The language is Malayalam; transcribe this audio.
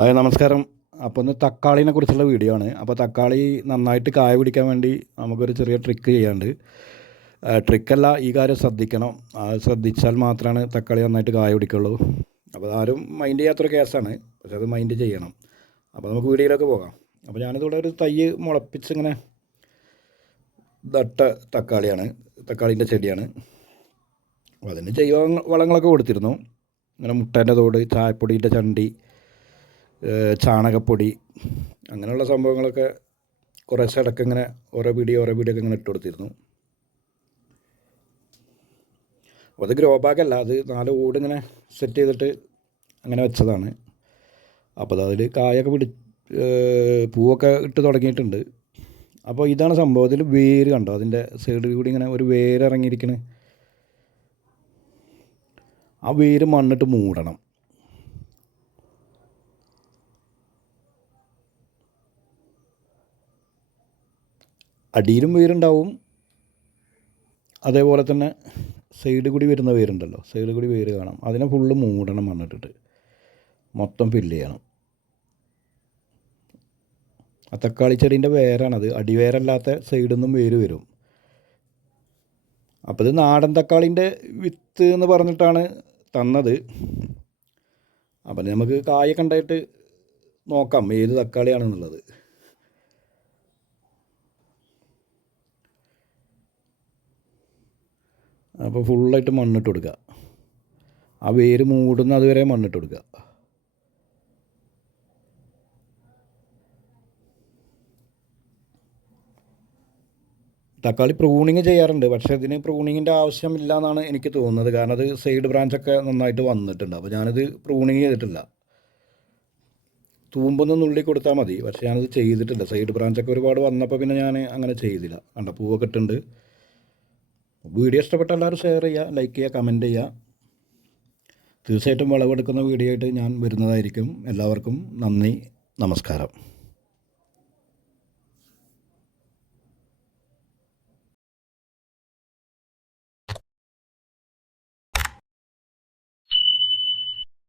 അതെ, നമസ്കാരം. അപ്പോൾ ഒന്ന് തക്കാളീനെ കുറിച്ചുള്ള വീഡിയോ ആണ്. അപ്പോൾ തക്കാളി നന്നായിട്ട് കായ പിടിക്കാൻ വേണ്ടി നമുക്കൊരു ചെറിയ ട്രിക്ക് ചെയ്യാണ്ട്. ട്രിക്കല്ല, ഈ കാര്യം ശ്രദ്ധിക്കണം. അത് ശ്രദ്ധിച്ചാൽ മാത്രമാണ് തക്കാളി നന്നായിട്ട് കായ പിടിക്കുള്ളൂ. അപ്പോൾ ആരും മൈൻഡ് ചെയ്യാത്തൊരു കേസാണ്, പക്ഷെ അത് മൈൻഡ് ചെയ്യണം. അപ്പോൾ നമുക്ക് വീഡിയോയിലേക്ക് പോകാം. അപ്പോൾ ഞാനിതിവിടെ ഒരു തൈ മുളപ്പിച്ചിങ്ങനെ നട്ട തക്കാളിയാണ്, തക്കാളീൻ്റെ ചെടിയാണ്. അപ്പോൾ അതിന് ജൈവ വളങ്ങളൊക്കെ കൊടുത്തിരുന്നു. ഇങ്ങനെ മുട്ടേൻ്റെ തോട്, ചായപ്പൊടീൻ്റെ ചണ്ടി, ചാണകപ്പൊടി, അങ്ങനെയുള്ള സംഭവങ്ങളൊക്കെ കുറേശ്ശെ ഇടയ്ക്ക് ഇങ്ങനെ ഓരോ വീഡിയോ ഒക്കെ ഇങ്ങനെ ഇട്ട് കൊടുത്തിരുന്നു. അപ്പോൾ അത് ഗ്രോ ബാഗല്ല, അത് 4 ഓട് ഇങ്ങനെ സെറ്റ് ചെയ്തിട്ട് അങ്ങനെ വെച്ചതാണ്. അപ്പോൾ അതിൽ കായൊക്കെ പൂവൊക്കെ ഇട്ട് തുടങ്ങിയിട്ടുണ്ട്. അപ്പോൾ ഇതാണ് സംഭവം. അതിൽ വേര് കണ്ടോ, അതിൻ്റെ സൈഡിൽ കൂടി ഇങ്ങനെ ഒരു വേര് ഇറങ്ങിയിരിക്കണ്. ആ വേര് മണ്ണിട്ട് മൂടണം. അടിയിലും വേരുണ്ടാവും, അതേപോലെ തന്നെ സൈഡിൽ കൂടി വരുന്ന വേരുണ്ടല്ലോ, സൈഡിൽ കൂടി വേര് കാണാം. അതിനെ ഫുള്ള് മൂടണം, മണ്ണിട്ടിട്ട് മൊത്തം ഫില്ല് ചെയ്യണം. ആ തക്കാളി ചെടീൻ്റെ വേരാണത്, അടിവേരല്ലാത്ത സൈഡിൽ നിന്നും വേര് വരും. അപ്പോൾ ഇത് നാടൻ തക്കാളിൻ്റെ വിത്ത് എന്ന് പറഞ്ഞിട്ടാണ് തന്നത്. അപ്പം നമുക്ക് കായൊക്കെ ഉണ്ടായിട്ട് നോക്കാം ഏത് തക്കാളിയാണെന്നുള്ളത്. അപ്പോൾ ഫുള്ളായിട്ട് മണ്ണിട്ട് കൊടുക്കുക. ആ വേര് മൂടുന്ന അതുവരെ മണ്ണിട്ട് കൊടുക്കുക. തക്കാളി പ്രൂണിങ് ചെയ്യാറുണ്ട്, പക്ഷേ ഇതിന് പ്രൂണിങ്ങിൻ്റെ ആവശ്യമില്ല എന്നാണ് എനിക്ക് തോന്നുന്നത്. കാരണം അത് സൈഡ് ബ്രാഞ്ചൊക്കെ നന്നായിട്ട് വന്നിട്ടുണ്ട്. അപ്പോൾ ഞാനത് പ്രൂണിങ് ചെയ്തിട്ടില്ല. തൂമ്പൊന്ന് നുള്ളി കൊടുത്താൽ മതി, പക്ഷേ ഞാനത് ചെയ്തിട്ടില്ല. സൈഡ് ബ്രാഞ്ചൊക്കെ ഒരുപാട് വന്നപ്പോൾ പിന്നെ ഞാൻ അങ്ങനെ ചെയ്തില്ല. കണ്ട പൂവൊക്കെ ഇട്ടുണ്ട്. വീഡിയോ ഇഷ്ടപ്പെട്ട എല്ലാവരും ഷെയർ ചെയ്യുക, ലൈക്ക് ചെയ്യുക, കമൻറ്റ് ചെയ്യുക. തീർച്ചയായിട്ടും വിളവെടുക്കുന്ന വീഡിയോ ആയിട്ട് ഞാൻ വരുന്നതായിരിക്കും. എല്ലാവർക്കും നന്ദി, നമസ്കാരം.